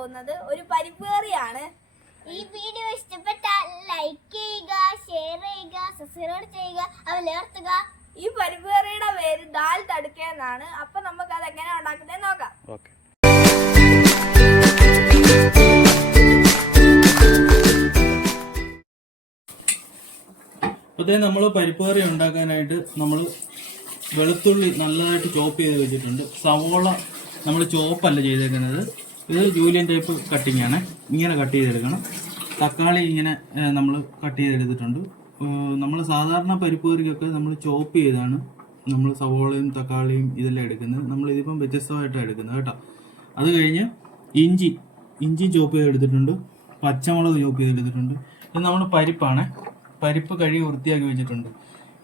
പോകുന്നത് ഒരു പരിപ്പ് കറിയാണ്. ഈ വീഡിയോ ഇഷ്ടപ്പെട്ടാൽ ലൈക്ക് ചെയ്യുക, ഷെയർ ചെയ്യുക, സബ്സ്ക്രൈബ് ചെയ്യുക, അമർത്തുക. ഈ പരിപ്പ് കറിയുടെ പേര് ദാൽ തടുക്ക എന്നാണ്. അപ്പൊ നമുക്ക് അത് എങ്ങനെയാ ഉണ്ടാക്കുന്നത് നോക്കാം. അതേ നമ്മൾ പരിപ്പ് കറി ഉണ്ടാക്കാനായിട്ട് നമ്മൾ വെളുത്തുള്ളി നല്ലതായിട്ട് ചോപ്പ് ചെയ്ത് വെച്ചിട്ടുണ്ട്. സവോള നമ്മൾ ചോപ്പല്ല ചെയ്തേക്കുന്നത്, ഇത് ജൂലിയൻ ടൈപ്പ് കട്ടിങ് ആണ്. ഇങ്ങനെ കട്ട് ചെയ്തെടുക്കണം. തക്കാളി ഇങ്ങനെ നമ്മൾ കട്ട് ചെയ്തെടുത്തിട്ടുണ്ട്. നമ്മൾ സാധാരണ പരിപ്പ് കറിക്കൊക്കെ നമ്മൾ ചോപ്പ് ചെയ്താണ് നമ്മൾ സവോളയും തക്കാളിയും ഇതെല്ലാം എടുക്കുന്നത്. നമ്മൾ ഇതിപ്പം വ്യത്യസ്തമായിട്ടാണ് എടുക്കുന്നത് കേട്ടോ. അത് കഴിഞ്ഞ് ഇഞ്ചി ചോപ്പ് ചെയ്തെടുത്തിട്ടുണ്ട്. പച്ചമുളക് ചോപ്പ് ചെയ്തെടുത്തിട്ടുണ്ട്. ഇത് നമ്മൾ പരിപ്പാണ്. പരിപ്പ് കഴുകി വൃത്തിയാക്കി വെച്ചിട്ടുണ്ട്.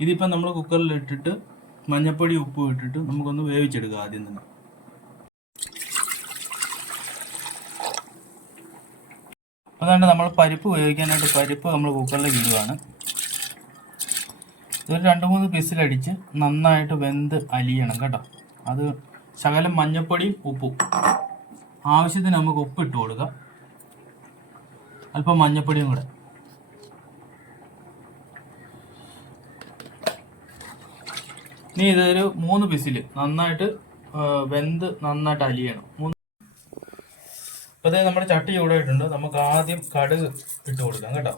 ഇതിപ്പം നമ്മൾ കുക്കറിൽ ഇട്ടിട്ട് മഞ്ഞപ്പൊടി ഉപ്പ് ഇട്ടിട്ട് നമുക്കൊന്ന് വേവിച്ചെടുക്കാം ആദ്യം തന്നെ. അതുകൊണ്ട് നമ്മൾ പരിപ്പ് വേവിക്കാനായിട്ട് പരിപ്പ് നമ്മൾ കുക്കറിലേക്ക് ഇടുകയാണ്. ഇതൊരു 2-3 പിസിലടിച്ച് നന്നായിട്ട് വെന്ത് അലിയണം കേട്ടോ. അത് ശകലം മഞ്ഞപ്പൊടിയും ഉപ്പും ആവശ്യത്തിന് നമുക്ക് ഉപ്പ് ഇട്ട് കൊടുക്കാം. അല്പം മഞ്ഞപ്പൊടിയും കൂടെ. ഇനി ഇതൊരു 3 പിസിൽ നന്നായിട്ട് വെന്ത് നന്നായിട്ട് അലിയണം. അപ്പോൾ ഇത് നമ്മുടെ ചട്ടി ചൂടായിട്ടുണ്ട്. നമുക്ക് ആദ്യം കടുക് ഇട്ട് കൊടുക്കാം കേട്ടോ.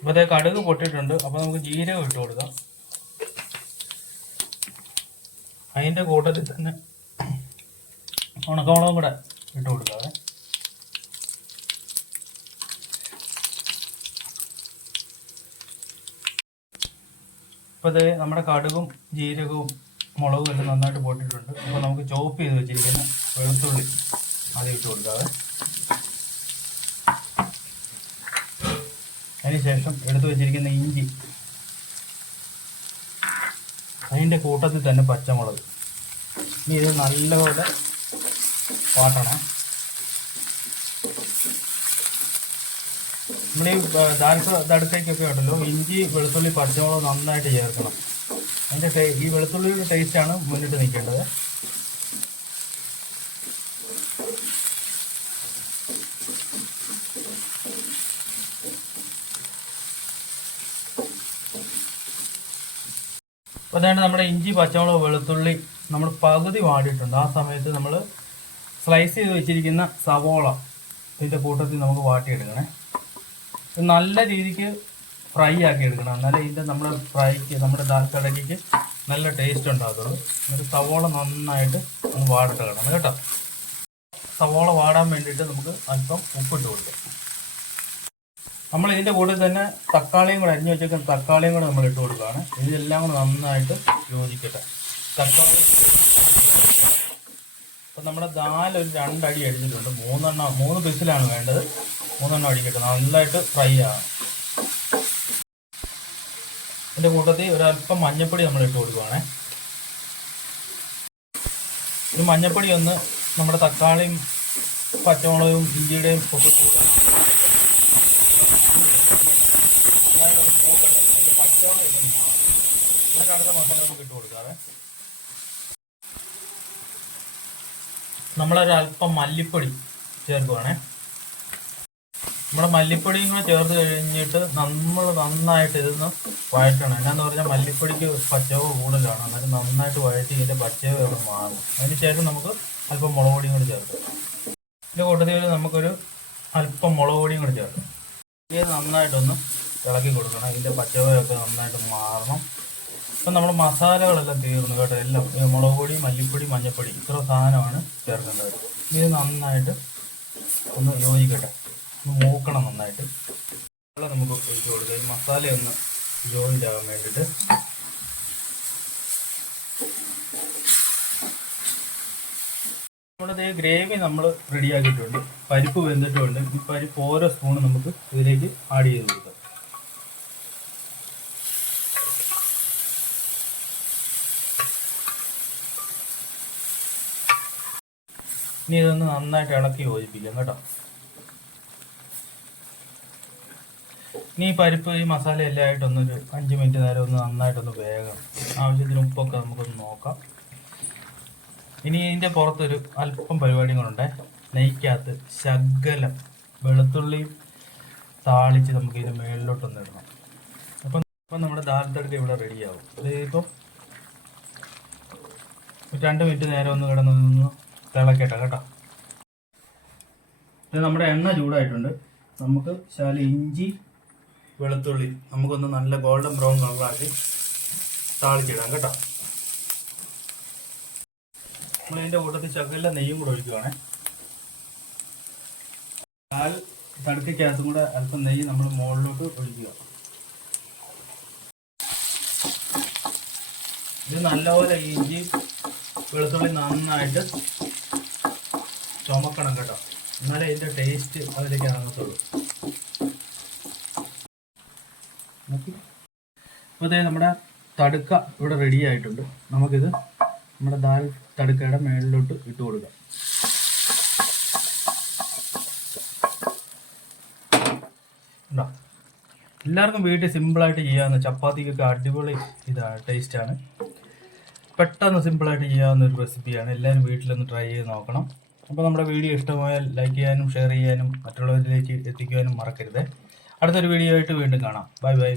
അപ്പോൾ അതേ കടുക് പൊട്ടിയിട്ടുണ്ട്. അപ്പോൾ നമുക്ക് ജീരകം ഇട്ട് കൊടുക്കാം. അതിൻ്റെ കൂട്ടത്തിൽ തന്നെ ഉണക്കമുളകും കൂടെ ഇട്ട് കൊടുക്കാതെ. അപ്പോൾ ഇത് നമ്മുടെ കടുകും ജീരകവും മുളകും എല്ലാം നന്നായിട്ട് പൊട്ടിയിട്ടുണ്ട്. അപ്പോൾ നമുക്ക് ചോപ്പ് ചെയ്ത് വെച്ചിരിക്കുന്ന വെളുത്തുള്ളി അത് ഇട്ട് കൊടുക്കാതെ. അതിനുശേഷം എടുത്തു വെച്ചിരിക്കുന്ന ഇഞ്ചി, അതിൻ്റെ കൂട്ടത്തിൽ തന്നെ പച്ചമുളക്. ഇനി ഇത് നല്ലപോലെ വാട്ടണം. നമ്മൾ ഈ ദാൽ തടുക്കയ്ക്കൊക്കെ ഉണ്ടല്ലോ, ഇഞ്ചി വെളുത്തുള്ളി പച്ചമുളക് നന്നായിട്ട് ചേർക്കണം. അതിൻ്റെ ഈ വെളുത്തുള്ളിയുടെ ടേസ്റ്റാണ് മുന്നിട്ട് നിൽക്കേണ്ടത്. അപ്പോൾ അതാണ് നമ്മുടെ ഇഞ്ചി പച്ചമുളക് വെളുത്തുള്ളി നമ്മൾ പകുതി വാടിയിട്ടുണ്ട്. ആ സമയത്ത് നമ്മൾ സ്ലൈസ് ചെയ്ത് വെച്ചിരിക്കുന്ന സവോള ഇതിൻ്റെ കൂട്ടത്തിൽ നമുക്ക് വാട്ടിയെടുക്കണേ. നല്ല രീതിക്ക് ഫ്രൈ ആക്കി എടുക്കണം. എന്നാലേ ഇതിൻ്റെ നമ്മുടെ ദാൽ തടക്കയ്ക്ക് നല്ല ടേസ്റ്റ് ഉണ്ടാകുള്ളൂ. ഒരു സവോള നന്നായിട്ട് ഒന്ന് വാടിട്ട് കിടണം കേട്ടോ. സവോള വാടാൻ വേണ്ടിയിട്ട് നമുക്ക് അല്പം ഉപ്പിട്ട് കൊടുക്കാം. നമ്മൾ ഇതിൻ്റെ കൂടെ തന്നെ തക്കാളിയും കൂടെ അരിഞ്ഞു വെച്ചേക്കുന്ന തക്കാളിയും കൂടെ നമ്മൾ ഇട്ട് കൊടുക്കുകയാണ്. ഇതെല്ലാം കൂടെ നന്നായിട്ട് യോജിക്കട്ടെ. തക്കാളി അപ്പം നമ്മുടെ ദാൽ ഒരു 2 അടി അടിച്ചിട്ടുണ്ട്. 3 പിസിലാണ് വേണ്ടത്. 3 അടിക്കട്ടെ. നന്നായിട്ട് ഫ്രൈ ആകും. ഇതിൻ്റെ കൂട്ടത്തിൽ ഒരല്പം മഞ്ഞപ്പൊടി നമ്മൾ ഇട്ട് കൊടുക്കുകയാണേ. ഈ മഞ്ഞപ്പൊടി ഒന്ന് നമ്മുടെ തക്കാളിയും പച്ചമുളകും ഇഞ്ചിയുടെയും ഒക്കെ കൂടെ അടുത്ത മസാല നമുക്ക് ഇട്ട് കൊടുക്കാതെ. നമ്മളൊരല്പം മല്ലിപ്പൊടി ചേർക്കുവാണേ. നമ്മുടെ മല്ലിപ്പൊടിയും കൂടെ ചേർത്ത് കഴിഞ്ഞിട്ട് നമ്മൾ നന്നായിട്ട് ഇതൊന്ന് വഴറ്റണം. എന്നാന്ന് പറഞ്ഞാൽ മല്ലിപ്പൊടിക്ക് പച്ചവ് കൂടുതലാണ്. അന്നേരം നന്നായിട്ട് വഴറ്റി ഇതിൻ്റെ പച്ചവ് ഒന്ന് മാറും. അതിന് ശേഷം നമുക്ക് അല്പം മുളക് പൊടിയും കൂടി ചേർക്കാം. ഇതിൻ്റെ കൂട്ടത്തിൽ നമുക്കൊരു അല്പം മുളക് പൊടിയും കൂടി ചേർക്കാം. ഇത് നന്നായിട്ടൊന്ന് ഇളക്കി കൊടുക്കണം. ഇതിൻ്റെ പച്ചവയൊക്കെ നന്നായിട്ട് മാറണം. ഇപ്പം നമ്മുടെ മസാലകളെല്ലാം തീർന്നു കേട്ടോ. എല്ലാം മുളക് പൊടി, മല്ലിപ്പൊടി, മഞ്ഞൾപ്പൊടി ഇത്ര സാധനമാണ് ചേർക്കേണ്ടത്. ഇത് നന്നായിട്ട് ഒന്ന് യോജിക്കട്ടെ, ഒന്ന് മൂക്കണം നന്നായിട്ട്. വെള്ളം നമുക്ക് ഒഴിച്ച് കൊടുക്കുക. ഈ മസാലയൊന്ന് ജോയിൻ്റ് ആകാൻ വേണ്ടിയിട്ട്. നമ്മുടെ ഗ്രേവി നമ്മൾ റെഡിയാക്കിയിട്ടുണ്ട്. പരിപ്പ് വെന്തിട്ടുണ്ട്. ഈ പരിപ്പ് ഓരോ സ്പൂണ് നമുക്ക് ഇതിലേക്ക് ആഡ് ചെയ്ത് കൊടുക്കാം. ഇനി ഇതൊന്ന് നന്നായിട്ട് ഇളക്കി യോജിപ്പിക്കാം കേട്ടോ. ഇനി ഈ പരിപ്പ് ഈ മസാല എല്ലാം ആയിട്ടൊന്നൊരു 5 മിനിറ്റ് നേരം ഒന്ന് നന്നായിട്ടൊന്ന് വേഗം. ആവശ്യത്തിന് ഉപ്പൊക്കെ നമുക്കൊന്ന് നോക്കാം. ഇനി ഇതിൻ്റെ പുറത്തൊരു അല്പം പരിപാടിയും കൂടെ. നെയ്ക്കകത്ത് ശകലം വെളുത്തുള്ളിയും താളിച്ച് നമുക്ക് ഇതിന് മേളിലോട്ടൊന്ന് ഇടണം. അപ്പം നമ്മുടെ ദാൽ തടുക്ക ഇവിടെ റെഡിയാവും. ഇതിപ്പോൾ 2 മിനിറ്റ് നേരം ഒന്ന് കിടന്ന് തിളക്കട്ടെ കേട്ടോ. ഇത് നമ്മുടെ എണ്ണ ചൂടായിട്ടുണ്ട്. നമുക്ക് ഇഞ്ചി വെളുത്തുള്ളി നമുക്കൊന്ന് നല്ല ഗോൾഡൻ ബ്രൗൺ കളറാക്കി താളിച്ചിടാം കേട്ടോ. നമ്മളതിൻ്റെ കൂട്ടത്തിൽ ശകലം നെയ്യും കൂടെ ഒഴിക്കുകയാണേ. ദാൽ തടുക്കകത്തും കൂടെ അല്പം നെയ്യ് നമ്മൾ മുകളിലോട്ട് ഒഴിക്കുക. ഇത് നല്ലപോലെ ഇഞ്ചി വെളുത്തുള്ളി നന്നായിട്ട് ചുമക്കണം കേട്ടോ. എന്നാലേ ഇതിൻ്റെ ടേസ്റ്റ് അതിലേക്ക് ഇറങ്ങത്തുള്ളൂ. അപ്പോൾ ഇതേ നമ്മുടെ തടുക്ക ഇവിടെ റെഡി ആയിട്ടുണ്ട്. നമുക്കിത് നമ്മുടെ ദാൽ തടുക്കയുടെ മേളിലോട്ട് ഇട്ട് കൊടുക്കാം. ഉണ്ടോ? എല്ലാവർക്കും വീട്ടിൽ സിമ്പിളായിട്ട് ചെയ്യാവുന്ന, ചപ്പാത്തിക്കൊക്കെ അടിപൊളി ടേസ്റ്റാണ്. പെട്ടെന്ന് സിമ്പിളായിട്ട് ചെയ്യാവുന്ന ഒരു റെസിപ്പിയാണ്. എല്ലാവരും വീട്ടിലൊന്ന് ട്രൈ ചെയ്ത് നോക്കണം. അപ്പോൾ നമ്മുടെ വീഡിയോ ഇഷ്ടമായാൽ ലൈക്ക് ചെയ്യാനും ഷെയർ ചെയ്യാനും മറ്റുള്ളവരിലേക്ക് എത്തിക്കുവാനും മറക്കരുത്. അടുത്തൊരു വീഡിയോ ആയിട്ട് വീണ്ടും കാണാം. Bye bye.